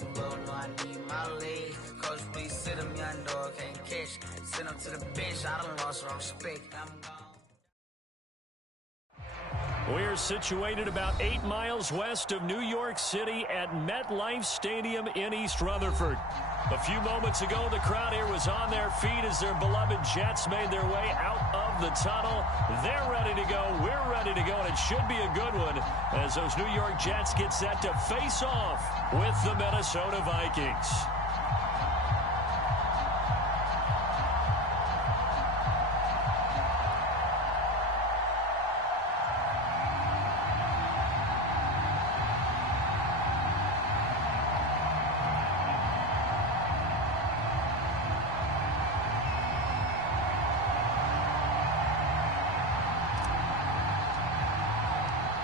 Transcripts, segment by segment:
too low, no, I need my legs. Coach, please sit him, young dog, can't catch. Send him to the bench, I done lost all respect. I'm gone. We're situated about 8 miles west of New York City at MetLife Stadium in East Rutherford. A few moments ago, the crowd here was on their feet as their beloved Jets made their way out of the tunnel. They're ready to go. We're ready to go, and it should be a good one as those New York Jets get set to face off with the Minnesota Vikings.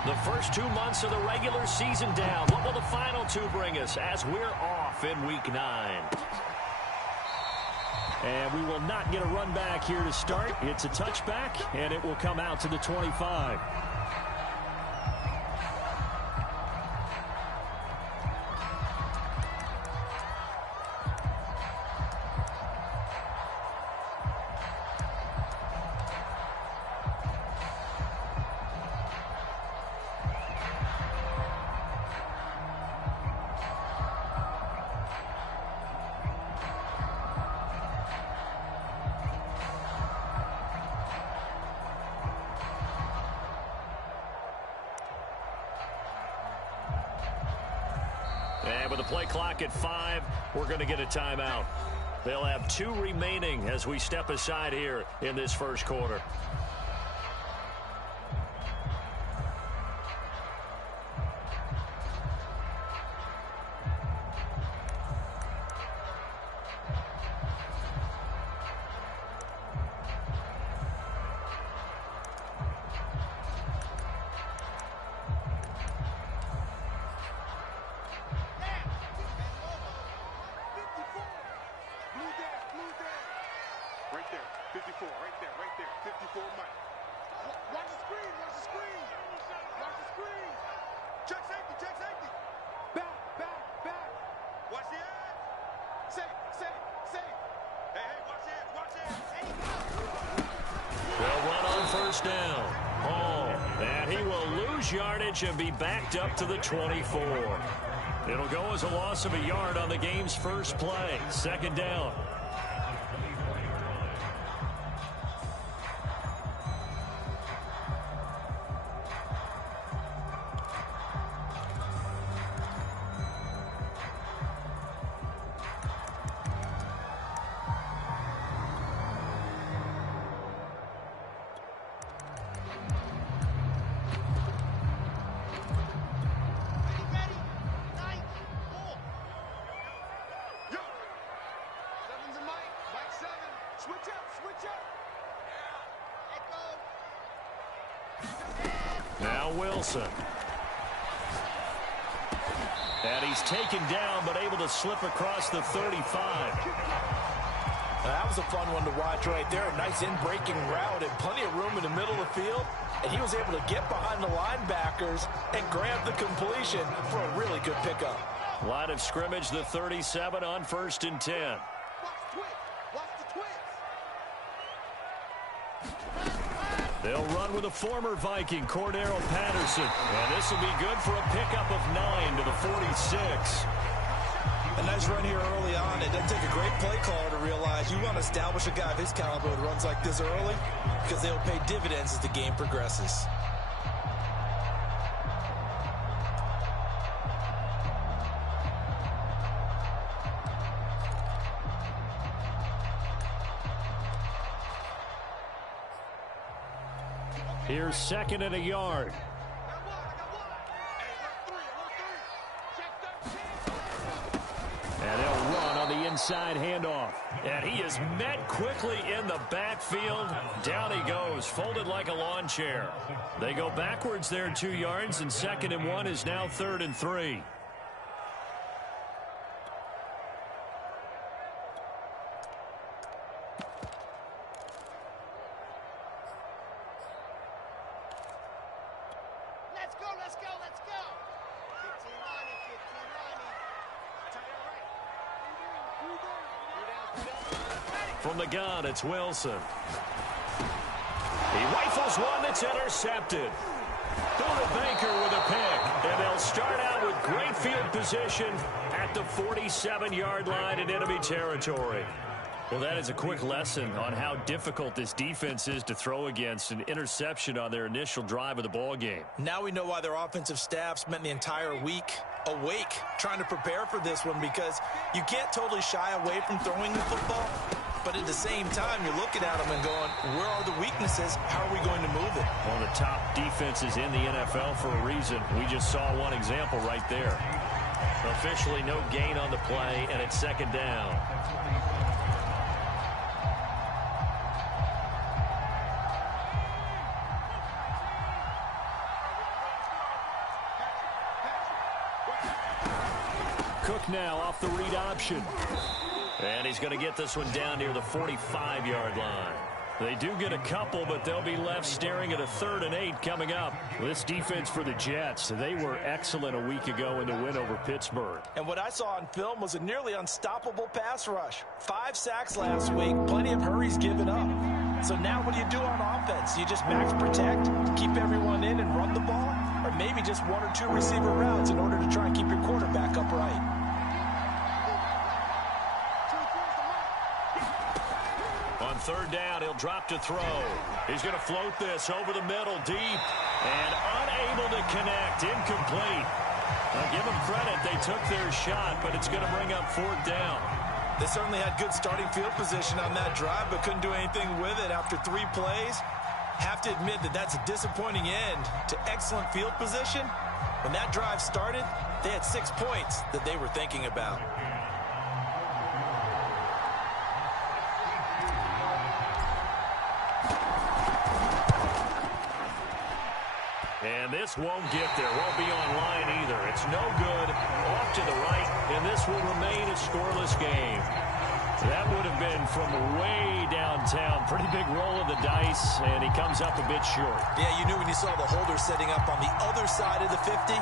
The first 2 months of the regular season down. What will the final 2 bring us as we're off in Week 9? And we will not get a run back here to start. It's a touchback, and it will come out to the 25. And with the play clock at 5, we're going to get a timeout. They'll have 2 remaining as we step aside here in this first quarter. First down. And he will lose yardage and be backed up to the 24. It'll go as a loss of a yard on the game's first play. Second down. Now Wilson. And he's taken down, but able to slip across the 35. That was a fun one to watch right there. A nice in-breaking route and plenty of room in the middle of the field. And he was able to get behind the linebackers and grab the completion for a really good pickup. Line of scrimmage, the 37 on 1st and 10. They'll run with a former Viking, Cordero Patterson. And this will be good for a pickup of 9 to the 46. A nice run here early on. It doesn't take a great play caller to realize you want to establish a guy of his caliber with runs like this early because they'll pay dividends as the game progresses. Here's 2nd and a yard. And they'll run on the inside handoff. And he is met quickly in the backfield. Down he goes, folded like a lawn chair. They go backwards there 2 yards, and 2nd and 1 is now 3rd and 3. Let's go. 15 running. From the gun, it's Wilson. He rifles one that's intercepted. Buda Baker with a pick. And they'll start out with great field position at the 47-yard line in enemy territory. Well, that is a quick lesson on how difficult this defense is to throw against. An interception on their initial drive of the ball game. Now we know why their offensive staff spent the entire week awake trying to prepare for this one, because you can't totally shy away from throwing the football. But at the same time, you're looking at them and going, where are the weaknesses? How are we going to move it? One of the top defenses in the NFL for a reason. We just saw one example right there. Officially no gain on the play, and it's second down. Cook now off the read option. And he's going to get this one down near the 45-yard line. They do get a couple, but they'll be left staring at a 3rd and 8 coming up. This defense for the Jets, they were excellent a week ago in the win over Pittsburgh. And what I saw on film was a nearly unstoppable pass rush. 5 sacks last week, plenty of hurries given up. So now what do you do on offense? You just max protect, keep everyone in and run the ball? Or maybe just 1 or 2 receiver routes in order to try and keep your quarterback upright? On 3rd down, he'll drop to throw. He's going to float this over the middle deep and unable to connect. Incomplete. I'll give them credit. They took their shot, but it's going to bring up 4th down. They certainly had good starting field position on that drive, but couldn't do anything with it after 3 plays. Have to admit that that's a disappointing end to excellent field position. When that drive started, they had 6 points that they were thinking about. And this won't get there. Won't be online either. It's no good. Off to the right, and this will remain a scoreless game. That would have been from way downtown. Pretty big roll of the dice, and he comes up a bit short. Yeah, you knew when you saw the holder setting up on the other side of the 50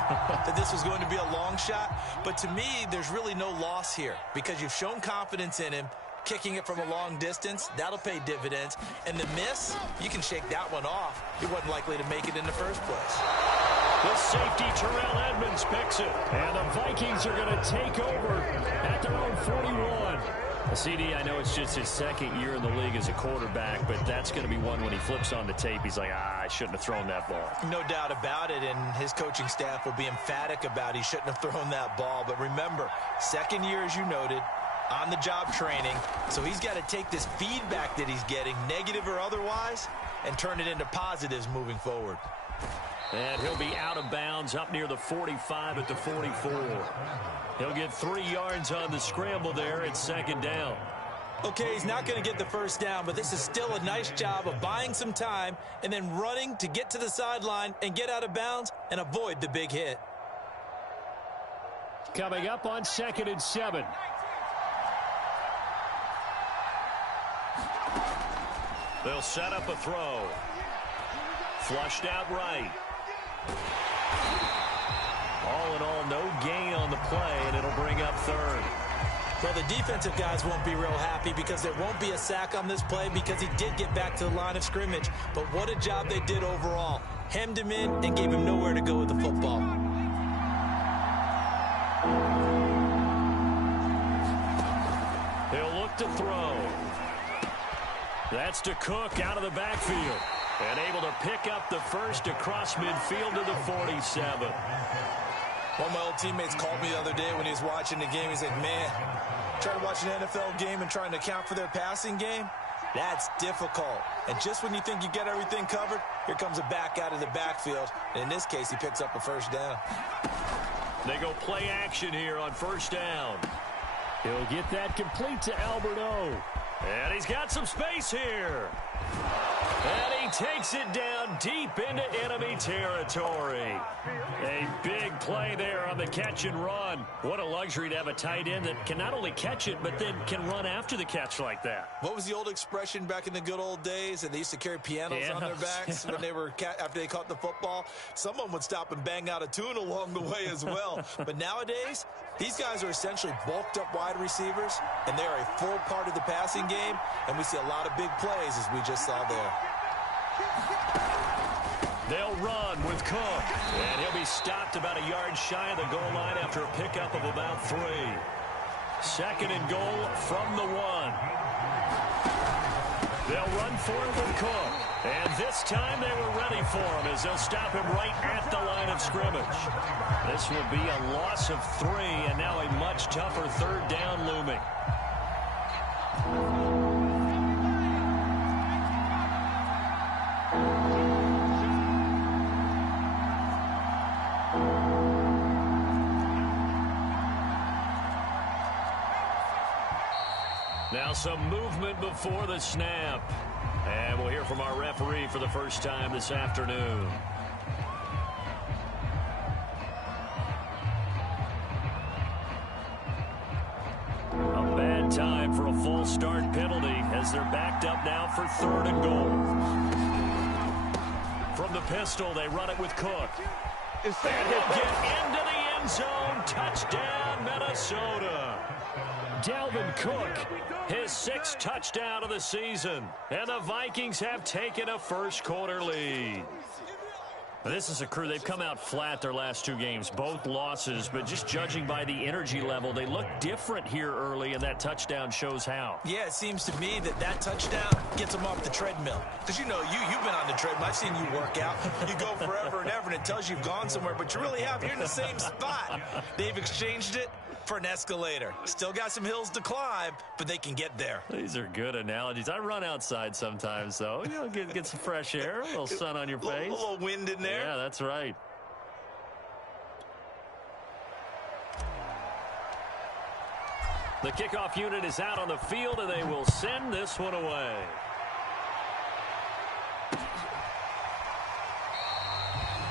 that this was going to be a long shot. But to me, there's really no loss here because you've shown confidence in him. Kicking it from a long distance, that'll pay dividends. And the miss, you can shake that one off. He wasn't likely to make it in the first place. The safety, Terrell Edmonds, picks it. And the Vikings are going to take over at their own 41. CD, I know it's just his 2nd year in the league as a quarterback, but that's going to be one when he flips on the tape. He's like, I shouldn't have thrown that ball. No doubt about it, and his coaching staff will be emphatic about he shouldn't have thrown that ball. But remember, 2nd year, as you noted, on-the-job training, so he's got to take this feedback that he's getting, negative or otherwise, and turn it into positives moving forward. And he'll be out of bounds up near the 45 at the 44. He'll get 3 yards on the scramble there at 2nd down. Okay, he's not going to get the first down, but this is still a nice job of buying some time and then running to get to the sideline and get out of bounds and avoid the big hit. Coming up on 2nd and 7. They'll set up a throw. Flushed out right. All in all, no gain on the play, and it'll bring up 3rd. Well, the defensive guys won't be real happy because there won't be a sack on this play because he did get back to the line of scrimmage. But what a job they did overall. Hemmed him in and gave him nowhere to go with the football. He'll look to throw. That's to Cook out of the backfield. And able to pick up the first across midfield to the 47. One of my old teammates called me the other day when he was watching the game. He's like, man, trying to watch an NFL game and trying to account for their passing game, that's difficult. And just when you think you get everything covered, here comes a back out of the backfield. And in this case, he picks up a first down. They go play action here on 1st down. He'll get that complete to Alberto. And he's got some space here. And he takes it down deep into enemy territory. A big play there on the catch and run. What a luxury to have a tight end that can not only catch it, but then can run after the catch like that. What was the old expression back in the good old days? And they used to carry pianos on their backs when they were after they caught the football. Someone would stop and bang out a tune along the way as well. But nowadays, these guys are essentially bulked up wide receivers, and they are a full part of the passing game, and we see a lot of big plays as we just saw there. They'll run with Cook, and he'll be stopped about a yard shy of the goal line after a pickup of about 3. 2nd and goal from the 1. They'll run for it with Cook, and this time they were ready for him as they'll stop him right at the line of scrimmage. This will be a loss of 3, and now a much tougher 3rd down looming. Now some movement before the snap. And we'll hear from our referee for the first time this afternoon. A bad time for a false start penalty as they're backed up now for 3rd and goal. From the pistol, they run it with Cook. And he'll get into the end zone. Touchdown, Minnesota. Dalvin Cook, his 6th touchdown of the season. And the Vikings have taken a first-quarter lead. This is a crew. They've come out flat their last 2 games, both losses. But just judging by the energy level, they look different here early, and that touchdown shows how. Yeah, it seems to me that touchdown gets them off the treadmill. Because, you know, you've been on the treadmill. I've seen you work out. You go forever and ever, and it tells you you've gone somewhere. But you really have. You're in the same spot. They've exchanged it for an escalator. Still got some hills to climb, but they can get there. These are good analogies. I run outside sometimes, though. You know, get some fresh air, a little sun on your face. A little wind in there. Yeah, that's right. The kickoff unit is out on the field, and they will send this one away.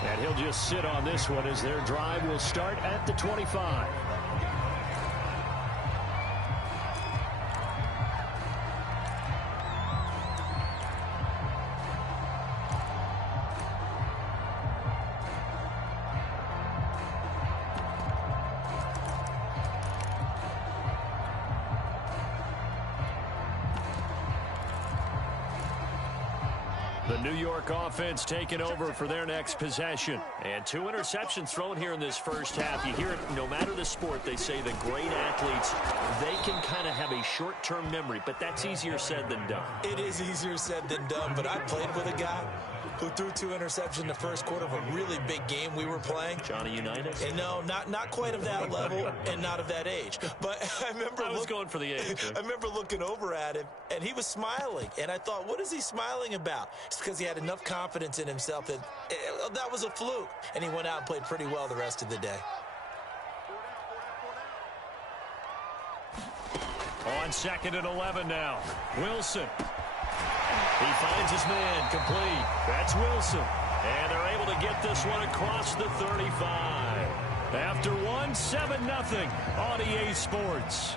And he'll just sit on this one as their drive will start at the 25. The New York offense taking over for their next possession. And 2 interceptions thrown here in this first half. You hear it, no matter the sport, they say the great athletes, they can kind of have a short-term memory, but that's easier said than done. It is easier said than done, but I played with a guy who threw 2 interceptions in the first quarter of a really big game we were playing. Johnny Unitas? And no, not quite of that level and not of that age. But I was going for the age. I remember looking over at him, and he was smiling. And I thought, what is he smiling about? It's because he had enough confidence in himself that that was a fluke. And he went out and played pretty well the rest of the day. On 2nd and 11 now. Wilson. He finds his man complete. That's Wilson. And they're able to get this one across the 35. After 1, 7-0 on EA Sports.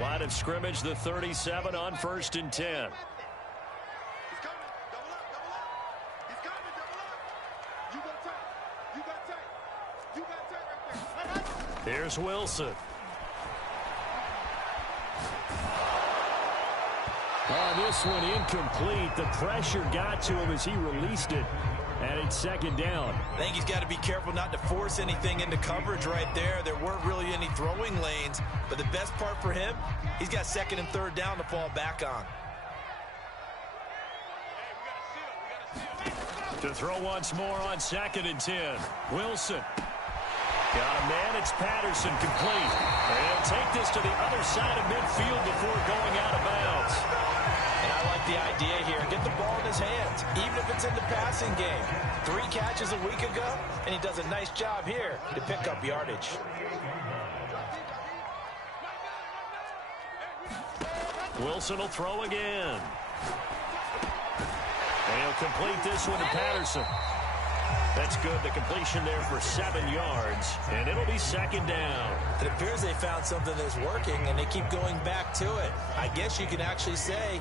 Line of scrimmage, the 37 on 1st and 10. Here's Wilson. On this one, incomplete. The pressure got to him as he released it. And it's 2nd down. I think he's got to be careful not to force anything into coverage right there. There weren't really any throwing lanes. But the best part for him, he's got 2nd and 3rd down to fall back on. To throw once more on 2nd and 10. Wilson. Got a man, it's Patterson, complete. And he'll take this to the other side of midfield before going out of bounds. And I like the idea here. Get the ball in his hands, even if it's in the passing game. 3 catches a week ago, and he does a nice job here to pick up yardage. Wilson will throw again. And he'll complete this one to Patterson. That's good. The completion there for 7 yards, and it'll be 2nd down. It appears they found something that's working, and they keep going back to it. I guess you can actually say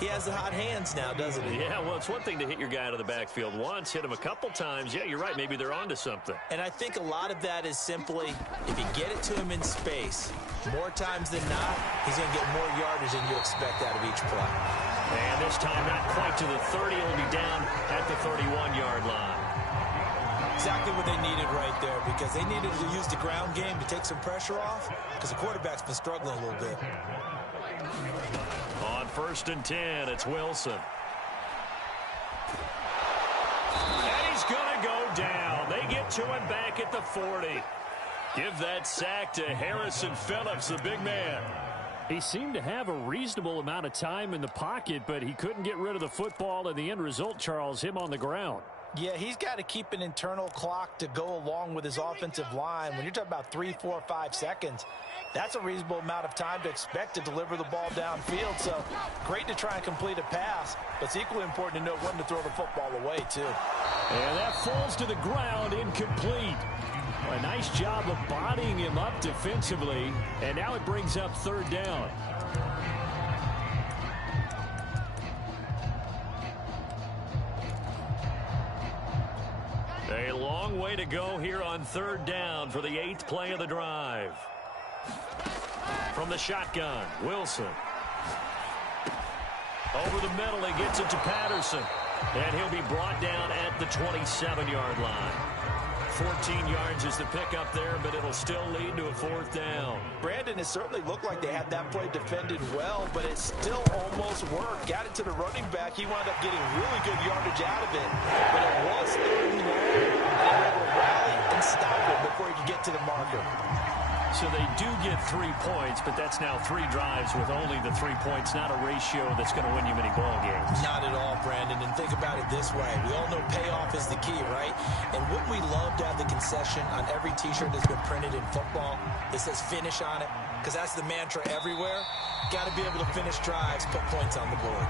he has the hot hands now, doesn't he? Yeah, well, it's one thing to hit your guy out of the backfield once, hit him a couple times. Yeah, you're right. Maybe they're onto something. And I think a lot of that is simply if you get it to him in space, more times than not, he's going to get more yardage than you expect out of each play. And this time not quite to the 30. He'll be down at the 31-yard line. Exactly what they needed right there, because they needed to use the ground game to take some pressure off, because the quarterback's been struggling a little bit. On 1st and 10, it's Wilson. And he's going to go down. They get to him back at the 40. Give that sack to Harrison Phillips, the big man. He seemed to have a reasonable amount of time in the pocket, but he couldn't get rid of the football, and the end result, Charles, him on the ground. Yeah, he's got to keep an internal clock to go along with his offensive line. When you're talking about 3, 4, 5 seconds, that's a reasonable amount of time to expect to deliver the ball downfield. So great to try and complete a pass, but it's equally important to know when to throw the football away, too. And that falls to the ground, incomplete. A nice job of bodying him up defensively, and now it brings up 3rd down. A long way to go here on 3rd down for the 8th play of the drive. From the shotgun, Wilson. Over the middle, he gets it to Patterson. And he'll be brought down at the 27-yard line. 14 yards is the pickup there, but it'll still lead to a 4th down. Brandon, it certainly looked like they had that play defended well, but it still almost worked. Got it to the running back. He wound up getting really good yardage out of it, but it was 3rd and long, and they were able to rally and stop it before he could get to the marker. So they do get 3 points, but that's now 3 drives with only the 3 points, not a ratio that's going to win you many ball games. Not at all, Brandon. And think about it this way. We all know payoff is the key, right? And wouldn't we love to have the concession on every T-shirt that's been printed in football that says finish on it? Because that's the mantra everywhere. Got to be able to finish drives, put points on the board.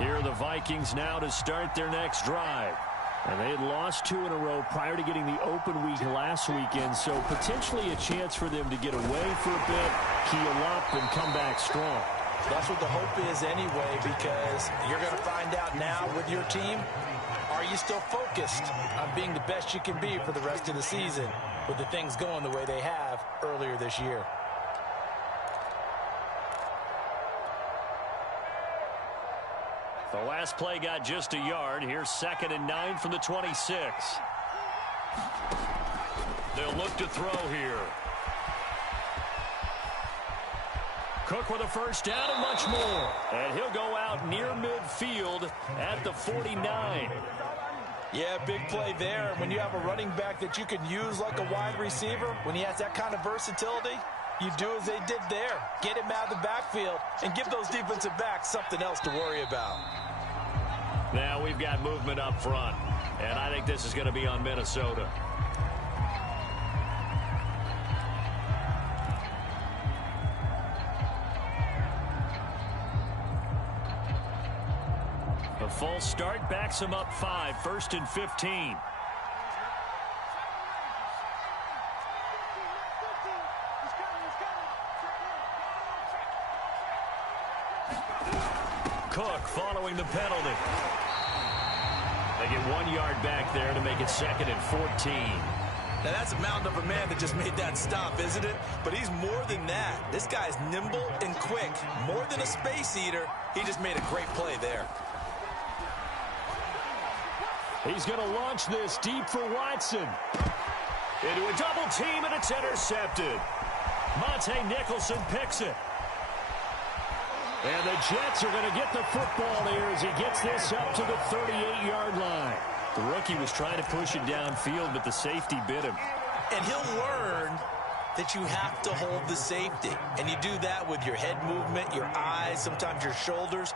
Here are the Vikings now to start their next drive. And they had lost 2 in a row prior to getting the open week last weekend, so potentially a chance for them to get away for a bit, heal up, and come back strong. That's what the hope is anyway, because you're going to find out now with your team, are you still focused on being the best you can be for the rest of the season with the things going the way they have earlier this year? The last play got just a yard. Here's 2nd and 9 from the 26. They'll look to throw here. Cook with a 1st down and much more. And he'll go out near midfield at the 49. Yeah, big play there. When you have a running back that you can use like a wide receiver, when he has that kind of versatility, you do as they did there. Get him out of the backfield and give those defensive backs something else to worry about. Now we've got movement up front, and I think this is going to be on Minnesota. A false start backs him up 5, 1st and 15. Cook following the penalty. They get 1 yard back there to make it 2nd and 14. Now that's a mountain of a man that just made that stop, isn't it? But he's more than that. This guy's nimble and quick. More than a space eater, he just made a great play there. He's going to launch this deep for Watson. Into a double team, and it's intercepted. Monte Nicholson picks it. And the Jets are going to get the football here as he gets this up to the 38-yard line. The rookie was trying to push it downfield, but the safety bit him. And he'll learn that you have to hold the safety. And you do that with your head movement, your eyes, sometimes your shoulders.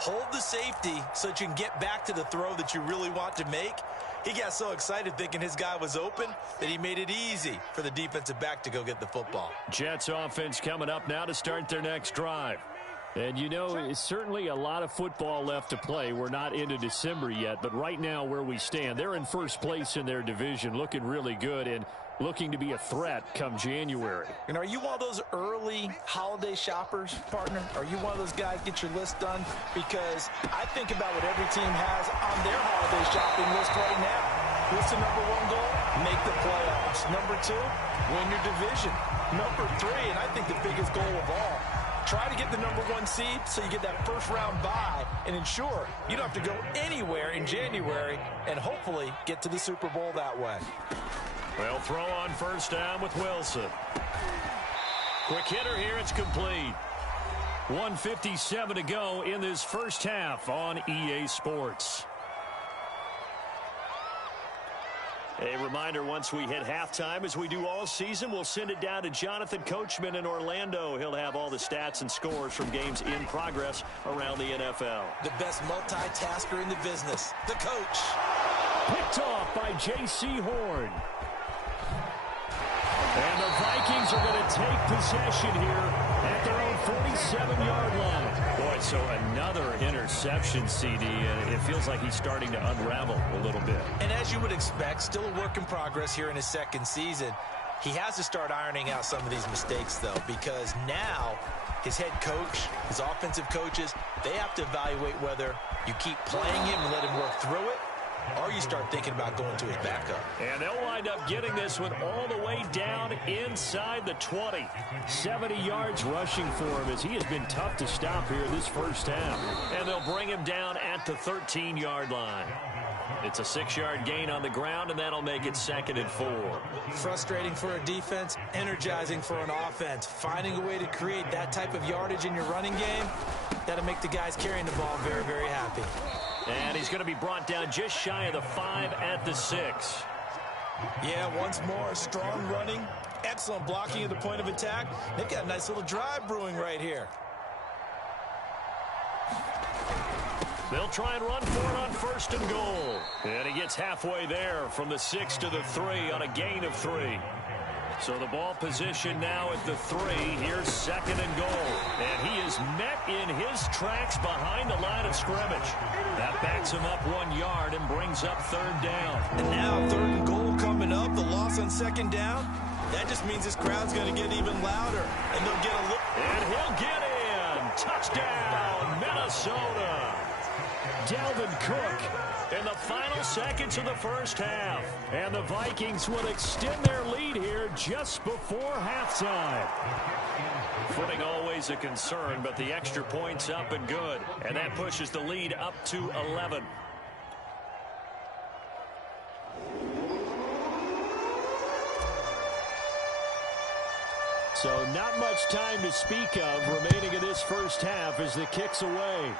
Hold the safety so that you can get back to the throw that you really want to make. He got so excited thinking his guy was open that he made it easy for the defensive back to go get the football. Jets offense coming up now to start their next drive. And, you know, it's certainly a lot of football left to play. We're not into December yet, but right now where we stand, they're in first place in their division, looking really good and looking to be a threat come January. And are you one of those early holiday shoppers, partner? Are you one of those guys get your list done? Because I think about what every team has on their holiday shopping list right now. What's the number one goal? Make the playoffs. Number two, win your division. Number three, and I think the biggest goal of all, try to get the number one seed so you get that first round bye and ensure you don't have to go anywhere in January and hopefully get to the Super Bowl that way. Well, throw on first down with Wilson. Quick hitter here, it's complete. 1:57 to go in this first half on EA Sports. A reminder, once we hit halftime, as we do all season, we'll send it down to Jonathan Coachman in Orlando. He'll have all the stats and scores from games in progress around the NFL. The best multitasker in the business, the coach. Picked off by J.C. Horn. And the Vikings are going to take possession here at their own 47-yard line. Boy, so another interception, CD, and it feels like he's starting to unravel a little bit. And as you would expect, still a work in progress here in his second season. He has to start ironing out some of these mistakes, though, because now his head coach, his offensive coaches, they have to evaluate whether you keep playing him and let him work through it, or you start thinking about going to his backup. And they'll wind up getting this one all the way down inside the 20. 70 yards rushing for him as he has been tough to stop here this first half. And they'll bring him down at the 13-yard line. It's a 6-yard gain on the ground, and that'll make it 2nd and 4. Frustrating for a defense, energizing for an offense. Finding a way to create that type of yardage in your running game, that'll make the guys carrying the ball very, very happy. And he's going to be brought down just shy of the 5 at the 6. Yeah, once more, strong running, excellent blocking at the point of attack. They've got a nice little drive brewing right here. They'll try and run for it on 1st and goal. And he gets halfway there from the 6 to the 3 on a gain of 3. So the ball position now at the 3. Here's 2nd and goal. And he is met in his tracks behind the line of scrimmage. That backs him up 1 yard and brings up 3rd down. And now 3rd and goal coming up. The loss on 2nd down. That just means this crowd's going to get even louder. And they'll get a look. And he'll get in. Touchdown, Minnesota. Dalvin Cook in the final seconds of the first half. And the Vikings will extend their lead here just before halftime. Footing always a concern, but the extra point's up and good. And that pushes the lead up to 11. So not much time to speak of remaining in this first half as the kick's away.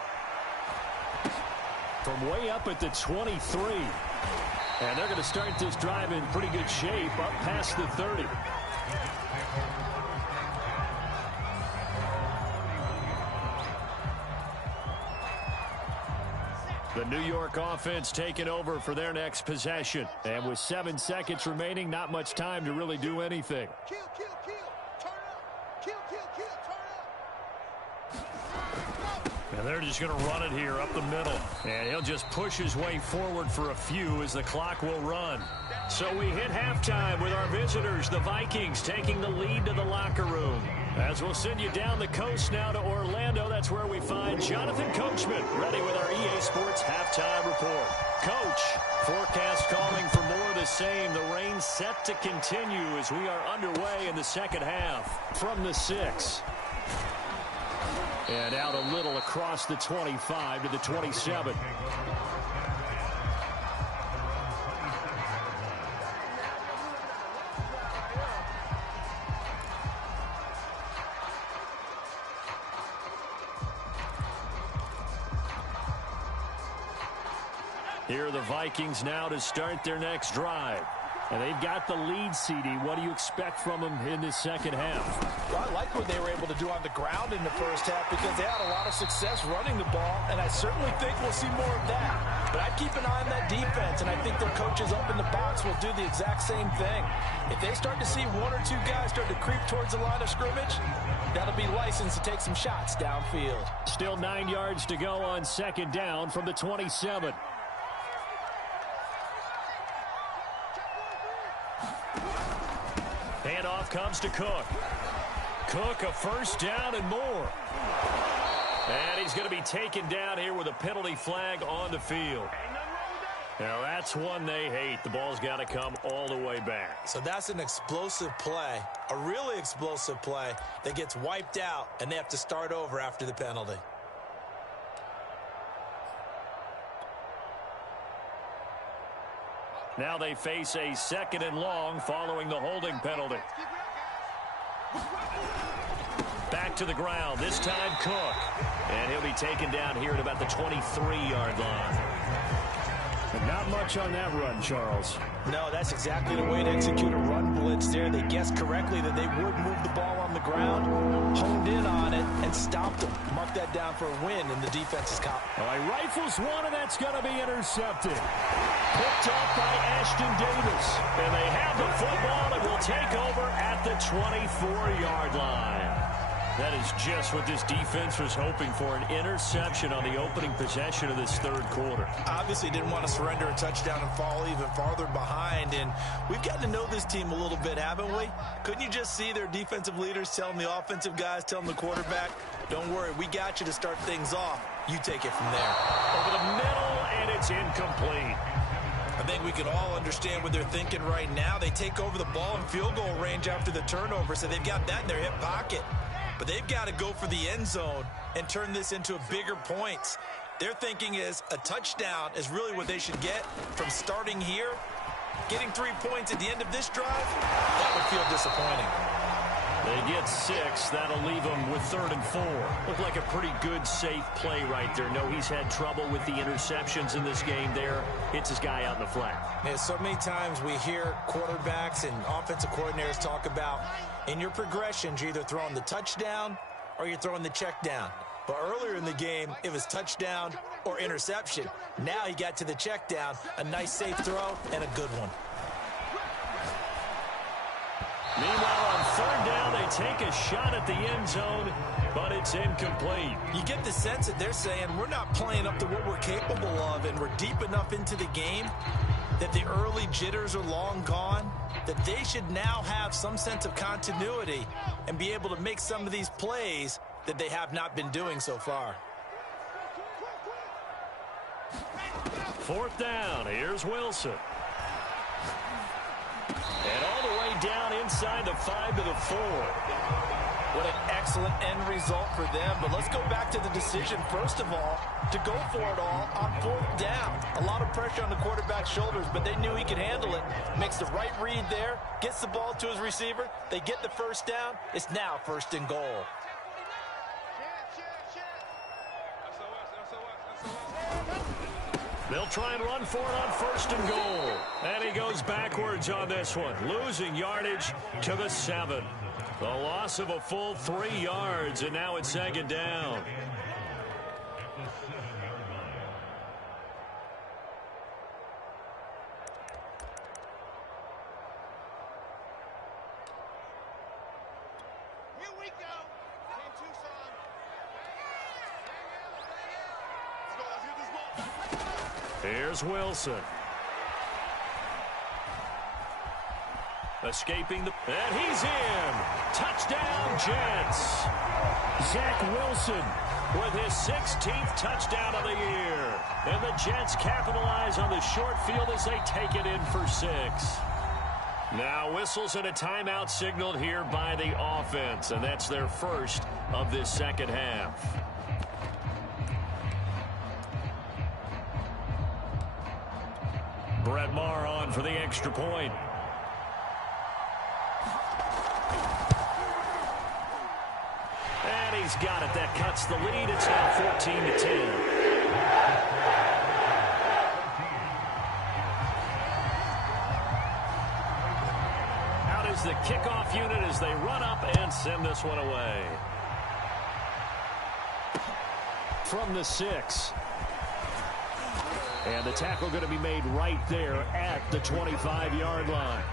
From way up at the 23. And they're going to start this drive in pretty good shape up past the 30. The New York offense taking over for their next possession. And with 7 seconds remaining, not much time to really do anything. Kill, kill, kill. Turn up. Kill, kill, kill. Turn up. And they're just going to run it here up the middle. And he'll just push his way forward for a few as the clock will run. So we hit halftime with our visitors, the Vikings, taking the lead to the locker room. As we'll send you down the coast now to Orlando, that's where we find Jonathan Coachman, ready with our EA Sports halftime report. Coach, forecast calling for more of the same. The rain set to continue as we are underway in the second half from the 6. And out a little across the 25 to the 27. Here are the Vikings now to start their next drive. And they've got the lead, CD. What do you expect from them in this second half? Well, I like what they were able to do on the ground in the first half because they had a lot of success running the ball, and I certainly think we'll see more of that. But I'd keep an eye on that defense, and I think their coaches up in the box will do the exact same thing. If they start to see one or two guys start to creep towards the line of scrimmage, that'll be licensed to take some shots downfield. Still 9 yards to go on second down from the 27. Handoff comes to Cook. Cook, a first down and more. And he's going to be taken down here with a penalty flag on the field. Now, that's one they hate. The ball's got to come all the way back. So that's an explosive play, a really explosive play that gets wiped out, and they have to start over after the penalty. Now they face a second and long following the holding penalty. Back to the ground, this time Cook. And he'll be taken down here at about the 23-yard line. And not much on that run, Charles. No, that's exactly the way to execute a run blitz there. They guessed correctly that they would move the ball on the ground, honed in on it, and stopped them. Mark that down for a win in the defense's column. All right, rifles one, and that's going to be intercepted. Picked up by Ashton Davis. And they have the football and will take over at the 24-yard line. That is just what this defense was hoping for, an interception on the opening possession of this third quarter. Obviously didn't want to surrender a touchdown and fall even farther behind, and we've gotten to know this team a little bit, haven't we? Couldn't you just see their defensive leaders telling the offensive guys, telling the quarterback, don't worry, we got you to start things off. You take it from there. Over the middle, and it's incomplete. I think we can all understand what they're thinking right now. They take over the ball in field goal range after the turnover, so they've got that in their hip pocket. But they've got to go for the end zone and turn this into a bigger points. Their thinking is a touchdown is really what they should get from starting here. Getting 3 points at the end of this drive, that would feel disappointing. They get 6. That'll leave them with 3rd and 4. Looked like a pretty good, safe play right there. No, he's had trouble with the interceptions in this game there. Hits his guy out in the flat. Yeah, so many times we hear quarterbacks and offensive coordinators talk about in your progressions, you're either throwing the touchdown or you're throwing the check down. But earlier in the game, it was touchdown or interception. Now he got to the check down, a nice safe throw, and a good one. Meanwhile, on 3rd down, they take a shot at the end zone, but it's incomplete. You get the sense that they're saying we're not playing up to what we're capable of, and we're deep enough into the game that the early jitters are long gone, that they should now have some sense of continuity and be able to make some of these plays that they have not been doing so far. 4th down, here's Wilson. And all the way down inside the 5 to the 4. What an excellent end result for them. But let's go back to the decision, first of all, to go for it all on 4th down. A lot of pressure on the quarterback's shoulders, but they knew he could handle it. Makes the right read there, gets the ball to his receiver. They get the first down. It's now 1st and goal. They'll try and run for it on 1st and goal. And he goes backwards on this one, losing yardage to the 7. The loss of a full 3 yards, and now it's 2nd down. Here we go. Team Tucson. Let's get this ball. Here's Wilson. Escaping the... And he's in. Touchdown, Jets. Zach Wilson with his 16th touchdown of the year. And the Jets capitalize on the short field as they take it in for 6. Now whistles and a timeout signaled here by the offense. And that's their first of this second half. Brett Maher on for the extra point. And he's got it. That cuts the lead. It's now 14-10. kickoff unit as they run up and send this one away. From the 6. And the tackle going to be made right there at the 25-yard line.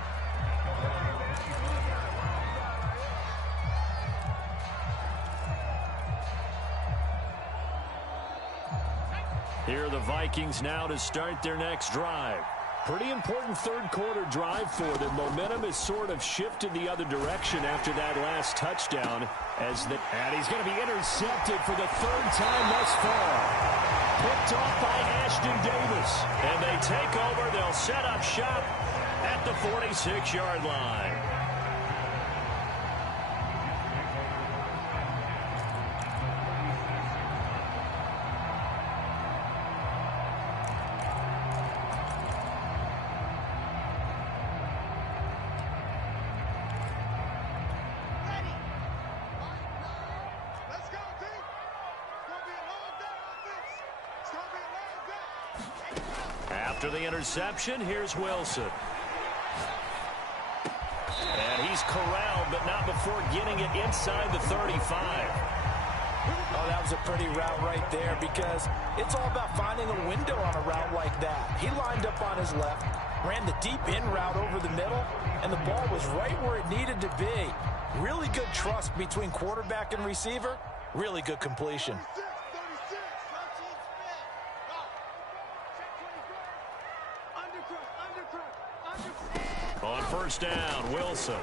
Here are the Vikings now to start their next drive. Pretty important third-quarter drive for them. Momentum has sort of shifted the other direction after that last touchdown. And he's going to be intercepted for the third time thus far. Picked off by Ashton Davis. And they take over. They'll set up shop at the 46-yard line. After the interception, here's Wilson. And he's corralled, but not before getting it inside the 35. Oh, that was a pretty route right there because it's all about finding a window on a route like that. He lined up on his left, ran the deep in route over the middle, and the ball was right where it needed to be. Really good trust between quarterback and receiver. Really good completion. On first down, Wilson.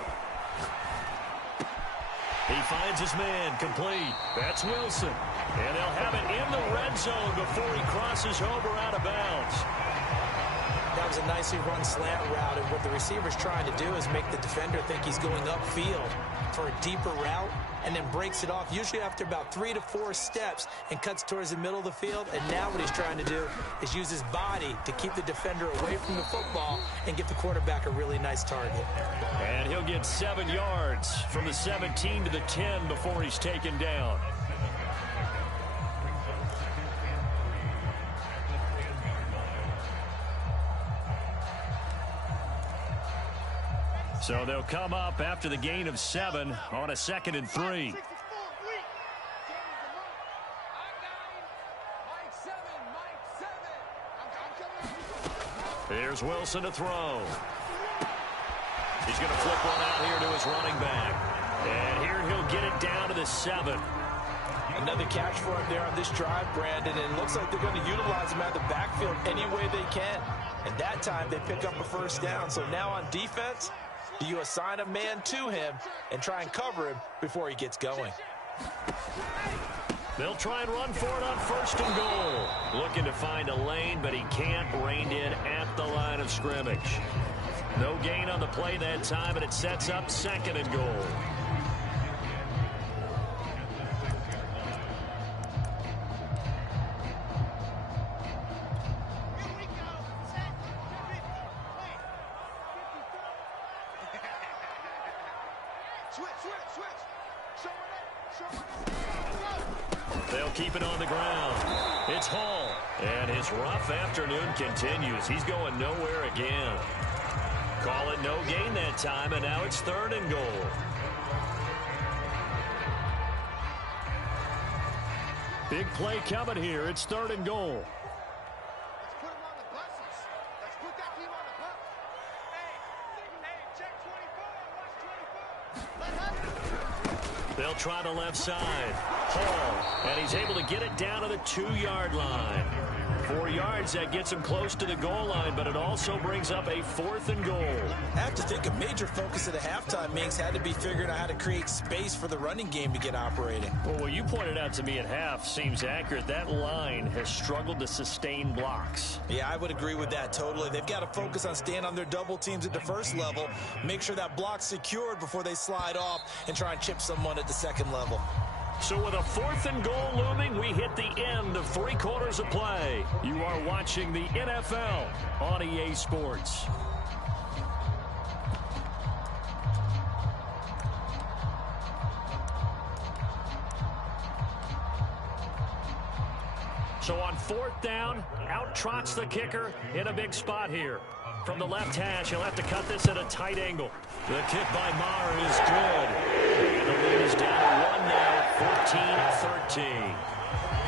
He finds his man, complete. That's Wilson. And they'll have it in the red zone before he crosses over out of bounds. That was a nicely run slant route, and what the receiver's trying to do is make the defender think he's going upfield for a deeper route, and then breaks it off, usually after about 3 to 4 steps, and cuts towards the middle of the field. And now what he's trying to do is use his body to keep the defender away from the football and give the quarterback a really nice target. And he'll get 7 yards from the 17 to the 10 before he's taken down. So they'll come up after the gain of 7 on a 2nd and 3. Here's Wilson to throw. He's going to flip one out here to his running back. And here he'll get it down to the 7. Another catch for him there on this drive, Brandon, and it looks like they're going to utilize him out of the backfield any way they can. And that time they pick up a first down. So now on defense, do you assign a man to him and try and cover him before he gets going? They'll try and run for it on 1st and goal. Looking to find a lane, but he can't. Reined in at the line of scrimmage. No gain on the play that time, and it sets up 2nd and goal. They'll keep it on the ground. It's Hall. And his rough afternoon continues. He's going nowhere again. Call it no gain that time, and now it's 3rd and goal. Big play coming here. It's 3rd and goal. Let's put him on the buses. Let's put that team on the bus. Hey, check 24. Watch 24. They'll try the left side. Hall, and he's able to get it down to the 2-yard line. 4 yards, that gets him close to the goal line, but it also brings up a 4th and goal. I have to think a major focus of the halftime Minks had to be figuring out how to create space for the running game to get operating. Well, what you pointed out to me at half seems accurate. That line has struggled to sustain blocks. Yeah, I would agree with that totally. They've got to focus on staying on their double teams at the first level, make sure that block's secured before they slide off and try and chip someone at the 2nd level. So with a 4th and goal looming, we hit the end of 3 quarters of play. You are watching the NFL on EA Sports. So on 4th down. Out trots the kicker in a big spot here. From the left hash, he'll have to cut this at a tight angle. The kick by Maher is good. And the lead is down to 1 now, 14-13.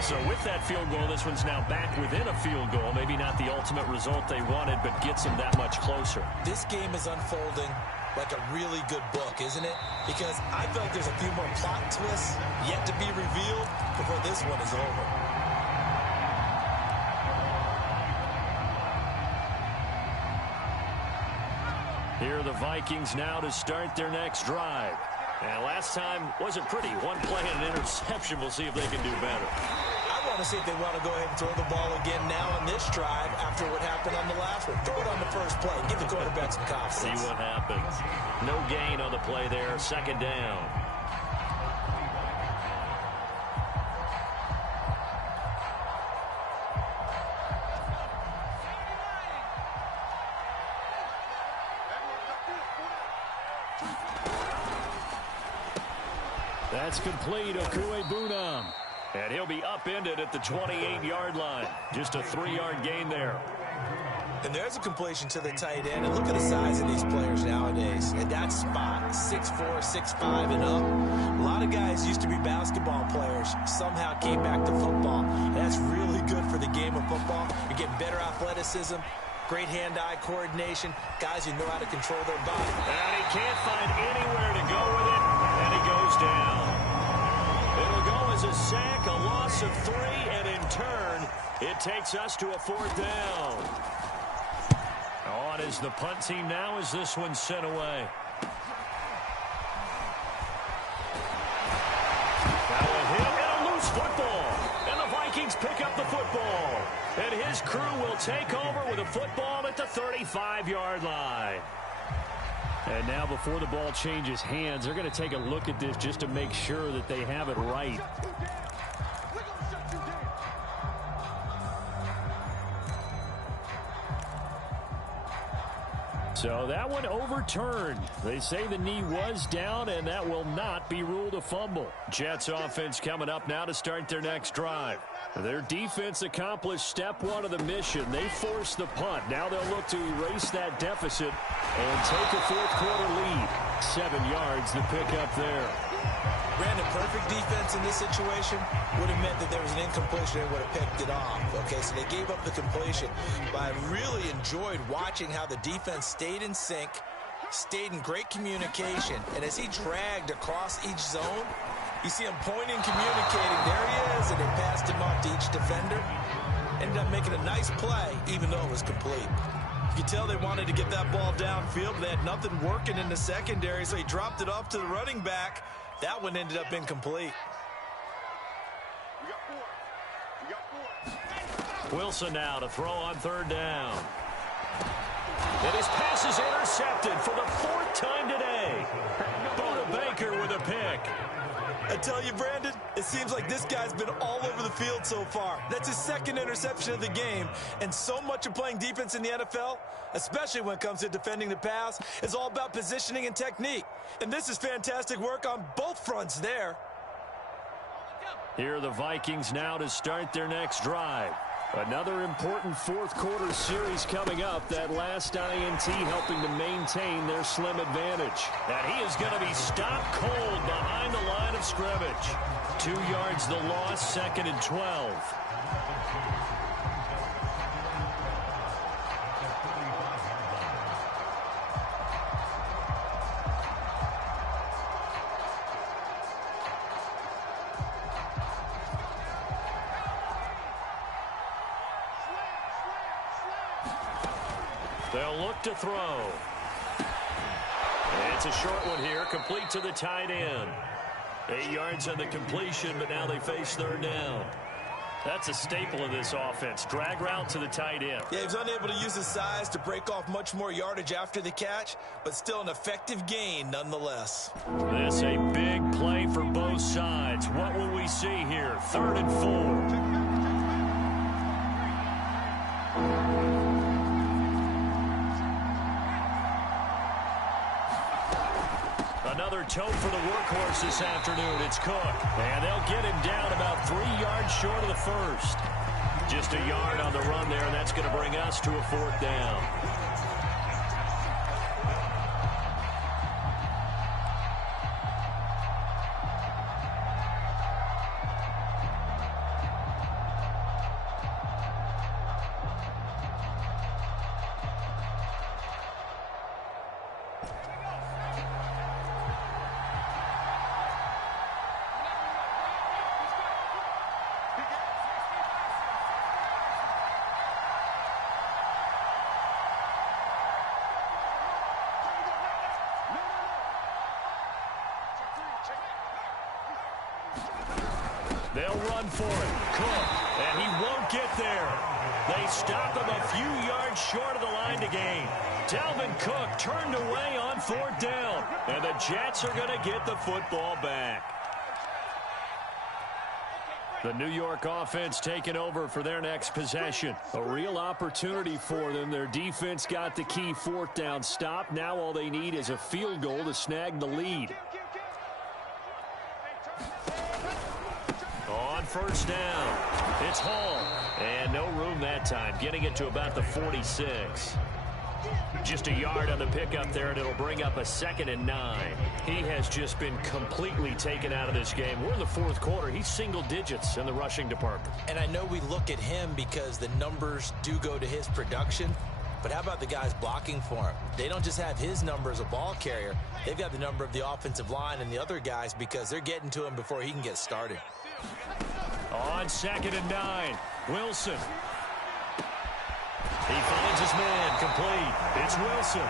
So with that field goal, this one's now back within a field goal. Maybe not the ultimate result they wanted, but gets them that much closer. This game is unfolding like a really good book, isn't it? Because I feel like there's a few more plot twists yet to be revealed before this one is over. Here are the Vikings now to start their next drive. And last time wasn't pretty. One play and an interception. We'll see if they can do better. I want to see if they want to go ahead and throw the ball again now on this drive after what happened on the last one. Throw it on the first play. Give the quarterback some confidence. See what happens. No gain on the play there. 2nd down. That's complete. Okuebunam. And he'll be upended at the 28-yard line. Just a 3-yard gain there. And there's a completion to the tight end. And look at the size of these players nowadays. At that spot, 6'4", 6'5", and up. A lot of guys used to be basketball players. Somehow came back to football. And that's really good for the game of football. You're getting better athleticism, great hand-eye coordination, guys who know how to control their body. And he can't find anywhere to go with it. And he goes down. It'll go as a sack, a loss of 3, and in turn, it takes us to a 4th down. On is the punt team now as this one's sent away. Now a hit and a loose football. And the Vikings pick up the football. And his crew will take over with a football at the 35-yard line. And now before the ball changes hands, they're going to take a look at this just to make sure that they have it right. So that one overturned. They say the knee was down, and that will not be ruled a fumble. Jets offense coming up now to start their next drive. Their defense accomplished step 1 of the mission. They forced the punt. Now they'll look to erase that deficit and take a 4th quarter lead. 7 yards the pickup there. Brandon, perfect defense in this situation would have meant that there was an incompletion and would have picked it off. Okay, so they gave up the completion. But I really enjoyed watching how the defense stayed in sync, stayed in great communication. And as he dragged across each zone, you see him pointing, communicating. There he is, and they passed him off to each defender. Ended up making a nice play, even though it was complete. You could tell they wanted to get that ball downfield. They had nothing working in the secondary, so he dropped it off to the running back. That one ended up incomplete. Wilson now to throw on 3rd down. And his pass is intercepted for the 4th time today. Buda Baker with a pick. I tell you, Brandon, it seems like this guy's been all over the field so far. That's his 2nd interception of the game. And so much of playing defense in the NFL, especially when it comes to defending the pass, is all about positioning and technique. And this is fantastic work on both fronts there. Here are the Vikings now to start their next drive. Another important 4th quarter series coming up. That last INT helping to maintain their slim advantage. And he is going to be stopped cold behind the line of scrimmage. 2 yards the loss, 2nd and 12. They'll look to throw. It's a short one here, complete to the tight end. 8 yards on the completion, but now they face 3rd down. That's a staple of this offense. Drag route to the tight end. Yeah, he was unable to use his size to break off much more yardage after the catch, but still an effective gain nonetheless. This a big play for both sides. What will we see here? 3rd and 4. Another tote for the workhorse this afternoon. It's Cook. And they'll get him down about 3 yards short of the 1st. Just a yard on the run there, and that's going to bring us to a 4th down. They'll run for it. Cook, and he won't get there. They stop him a few yards short of the line to gain. Dalvin Cook turned away on 4th down, and the Jets are going to get the football back. The New York offense taking over for their next possession. A real opportunity for them. Their defense got the key 4th down stop. Now all they need is a field goal to snag the lead. On 1st down, it's Hall. And no room that time, getting it to about the 46. Just a yard on the pickup there, and it'll bring up a 2nd and 9. He has just been completely taken out of this game. We're in the 4th quarter. He's single digits in the rushing department. And I know we look at him because the numbers do go to his production. But how about the guys blocking for him? They don't just have his number as a ball carrier. They've got the number of the offensive line and the other guys because they're getting to him before he can get started. On 2nd and 9, Wilson. He finds his man, complete. It's Wilson.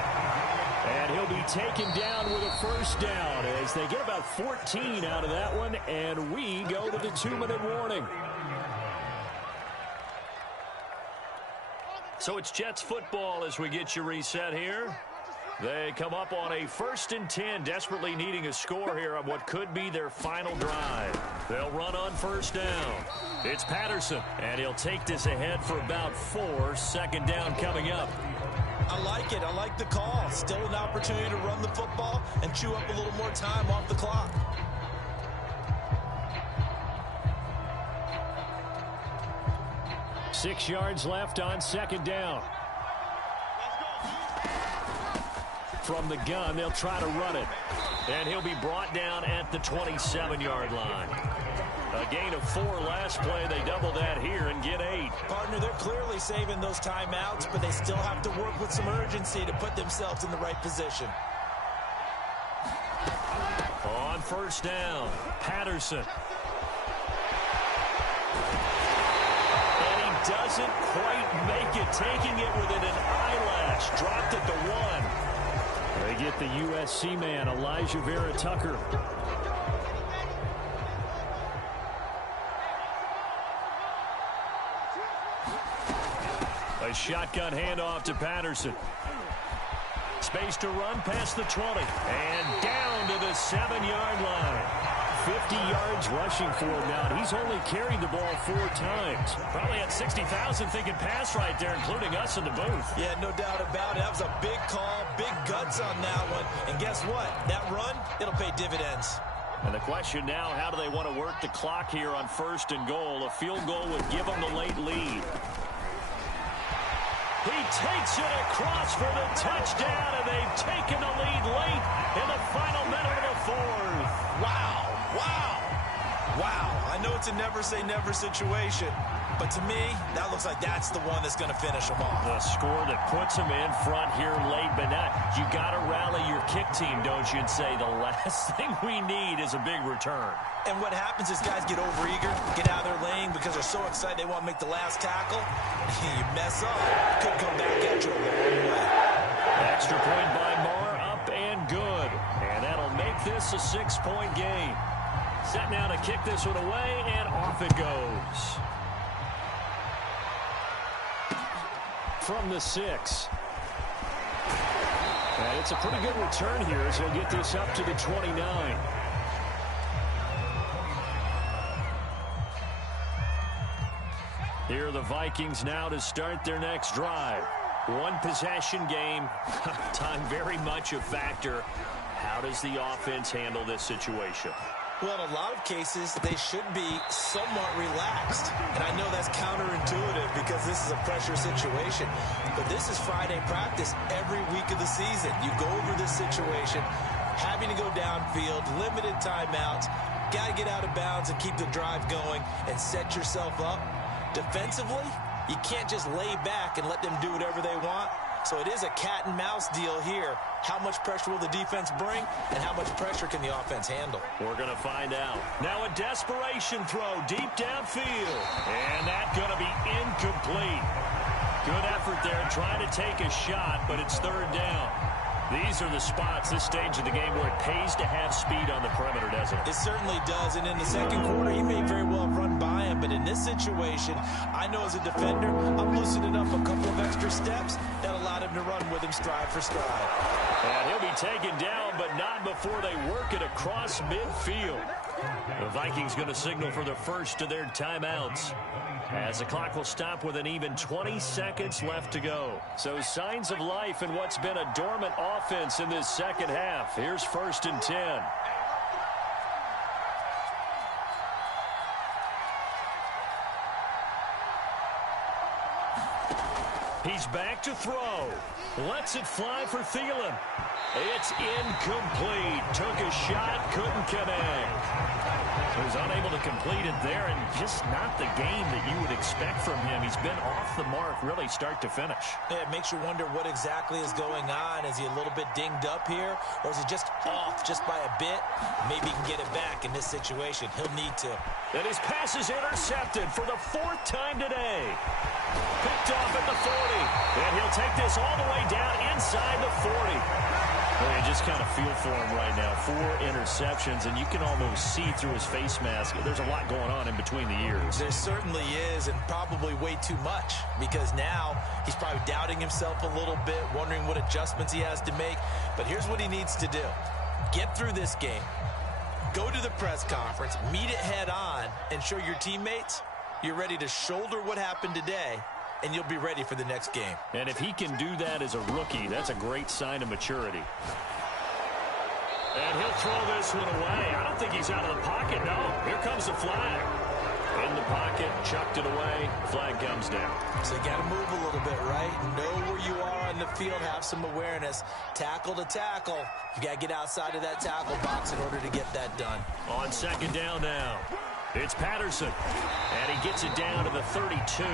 And he'll be taken down with a 1st down as they get about 14 out of that one, and we go to the 2-minute warning. So it's Jets football as we get you reset here. They come up on a 1st and 10, desperately needing a score here on what could be their final drive. They'll run on 1st down. It's Patterson, and he'll take this ahead for about 4. 2nd down coming up. I like it. I like the call. Still an opportunity to run the football and chew up a little more time off the clock. Six yards left on 2nd down. From the gun, they'll try to run it. And he'll be brought down at the 27-yard line. A gain of 4 last play. They double that here and get 8. Partner, they're clearly saving those timeouts, but they still have to work with some urgency to put themselves in the right position. On 1st down, Patterson. And he doesn't quite make it, taking it within an eyelash. Dropped at the 1. They get the USC man, Elijah Vera-Tucker. A shotgun handoff to Patterson. Space to run past the 20. And down to the 7-yard line. 50 yards rushing for him now. And he's only carried the ball 4 times. Probably had 60,000 thinking pass right there, including us in the booth. Yeah, no doubt about it. That was a big call, big guts on that one. And guess what? That run, it'll pay dividends. And the question now, how do they want to work the clock here on 1st and goal? A field goal would give them the late lead. He takes it across for the touchdown, and they've taken the lead late in the final minute of the 4th. Wow. Wow. Wow. I know it's a never-say-never situation, but to me, that looks like that's the one that's going to finish them off. The score that puts them in front here late, but now you got to rally your kick team, don't you, and say the last thing we need is a big return. And what happens is guys get overeager, get out of their lane because they're so excited they want to make the last tackle. You mess up, could come back at you a long way. Extra point by Moore, up and good. And that'll make this a 6-point game. Set now to kick this one away, and off it goes. From the 6. And it's a pretty good return here as he'll get this up to the 29. Here are the Vikings now to start their next drive. One possession game. Time very much a factor. How does the offense handle this situation? Well, in a lot of cases, they should be somewhat relaxed. And I know that's counterintuitive because this is a pressure situation. But this is Friday practice every week of the season. You go over this situation, having to go downfield, limited timeouts, got to get out of bounds and keep the drive going and set yourself up. Defensively, you can't just lay back and let them do whatever they want. So it is a cat and mouse deal here. How much pressure will the defense bring, and how much pressure can the offense handle? We're going to find out. Now a desperation throw deep downfield. And that's going to be incomplete. Good effort there trying to take a shot, but it's third down. These are the spots, this stage of the game, where it pays to have speed on the perimeter, doesn't it? It certainly does, and in the second quarter, he may very well have run by him, but in this situation, I know as a defender, I'm loosening up a couple of extra steps that allowed him to run with him stride for stride. And he'll be taken down, but not before they work it across midfield. The Vikings going to signal for the first of their timeouts, as the clock will stop with an even 20 seconds left to go. So signs of life in what's been a dormant offense in this second half. Here's 1st and 10. He's back to throw. Lets it fly for Thielen. It's incomplete. Took a shot, couldn't connect. He was unable to complete it there, and just not the game that you would expect from him. He's been off the mark really start to finish. Yeah, it makes you wonder what exactly is going on. Is he a little bit dinged up here, or is he just off just by a bit? Maybe he can get it back in this situation. He'll need to. And his pass is intercepted for the 4th time today. Picked off at the 40. And he'll take this all the way down inside the 40. Well, you just kind of feel for him right now. 4 interceptions, and you can almost see through his face mask. There's a lot going on in between the ears. There certainly is, and probably way too much, because now he's probably doubting himself a little bit, wondering what adjustments he has to make. But here's what he needs to do. Get through this game. Go to the press conference, meet it head on, and show your teammates you're ready to shoulder what happened today, and you'll be ready for the next game. And if he can do that as a rookie, that's a great sign of maturity. And he'll throw this one away. I don't think he's out of the pocket, no. Here comes the flag. In the pocket, chucked it away, flag comes down. So you got to move a little bit, right? Know where you are on the field, have some awareness. Tackle to tackle. You got to get outside of that tackle box in order to get that done. On 2nd down now, it's Patterson. And he gets it down to the 32.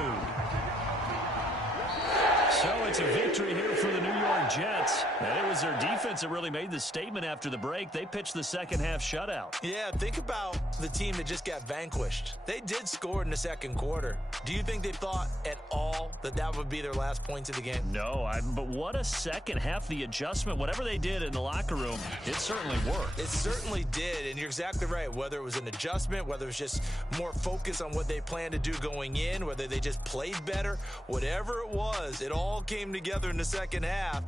So it's a victory here for the New York Jets. And it was their defense that really made the statement after the break. They pitched the second half shutout. Yeah, think about the team that just got vanquished. They did score in the second quarter. Do you think they thought at all that that would be their last points of the game? No, but what a second half. The adjustment, whatever they did in the locker room, it certainly worked. It certainly did, and you're exactly right. Whether it was an adjustment, whether it was just more focus on what they planned to do going in, whether they just played better, whatever it was, it all came together in the second half.